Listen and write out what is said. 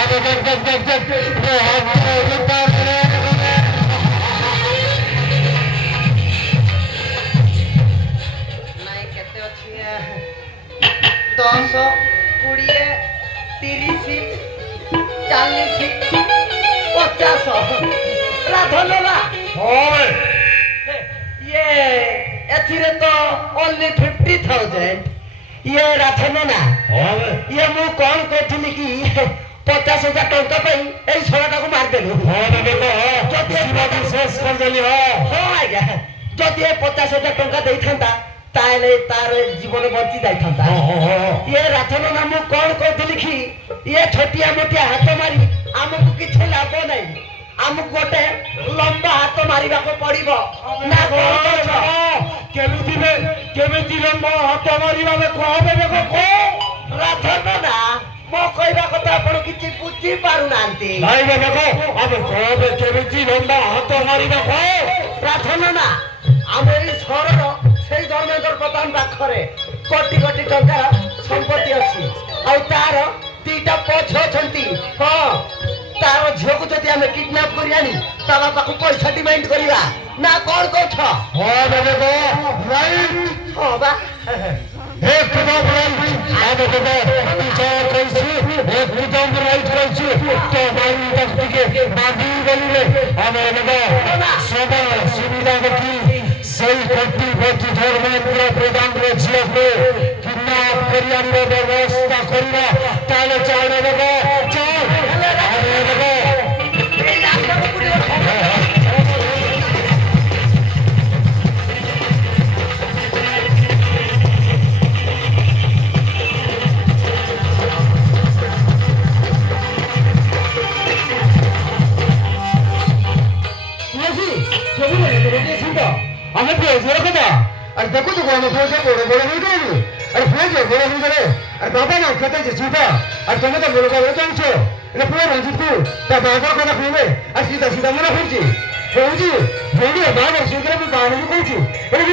আরে দেখ দেখ দেখ দেখ ନାଇଁ କେତେ ଅଛି 10 20 30 40 50 ରାଧନଲା হয় ଇଏ ଏଥିରେ ତ only 50,000 ଇଏ ରାଧନନା হয় ଇଏ ମୁଁ କଣ କହୁଥିଲି କି 50,000 ଟଙ୍କା ପାଇଁ ଏଇ ଷୋଳଟାକୁ ମାରିଦେଲୁ হয় ଦେଖ ଯଦି শেষ କରିଦେଲି ହଁ ଆଜ୍ଞା ଯଦି ଏ 50,000 ଟଙ୍କା ଦେଇଥାନ୍ତା ତାହେଲେ ତାର ଜୀବନ ବଞ୍ଚି ଯାଇଥାନ୍ତା ଇଏ ରାଧନନା ମୁଁ କଣ କହୁଥିଲି କି ଇଏ ଛୋଟିଆ ମୋଟିଆ ହାତ ମାରି ଆମକୁ କିଛି ଲାଭ ନାହିଁ ଆମକୁ ଗୋଟେ ଲମ୍ବା ହାତ ମାରିବାକୁ ପଡିବ ନା କଣ କହୁଛ? କେମିତି ଲମ୍ବା ହାତ ମାରିବା କହବେ ଦେଖ ରାଧନନା ମୋ କହିବା କଥା ଆପଣ କିଛି ବୁଝି ପାରୁନାହାନ୍ତି ନାଇଁ ଦେଖ ଆମେ କହବେ କେମିତି ଲମ୍ବା ହାତ ମାରିବା ପ୍ରାର୍ଥନା ଆମ ଏଇ ସହରର ସେଇ ଧର୍ମେନ୍ଦ୍ର ପ୍ରଧାନ ପାଖରେ କୋଟି କୋଟି ଟଙ୍କାର ସମ୍ପତ୍ତି ଅଛି ଆଉ ତାର 2ଟା ପଛ ଅଛନ୍ତି ହଁ ତାର ଝିଅକୁ ଯଦି ଆମେ କିଡନାପ କରି ଆଣି ତା ବାପାକୁ ପଇସା ଡିମାଣ୍ଡ କରିବା ନା କଣ କହୁଛ ହଁ ଦେଖ ରାଇଟ୍ ହଁ ବା एकदम राइट आने के बाद विचार कैसे एकदम राइट कैसे तो हमारी इंडस्ट्री के बागी गली में हमें लगा समय सुविधा की सही भक्ति भक्ति धर्म पूरा प्रदान करे जिया को किडनैप करिया रे व्यवस्था करिया ताले चाले लगा चल अरे लगा আমি পেয়েছি কথা আর দেখো তো গরম ফেলছে বড় বড় হয়ে যাবে আর ফেলছে বড় হয়ে যাবে আর বাবা না খেতে চিন্তা আর তুমি তো বড় বড় জানছো এটা পুরো রঞ্জিত তা বাবার কথা শুনবে আর সিধা সিধা মনে হচ্ছে হচ্ছে বাবা সেগুলো আমি বাবা কইছি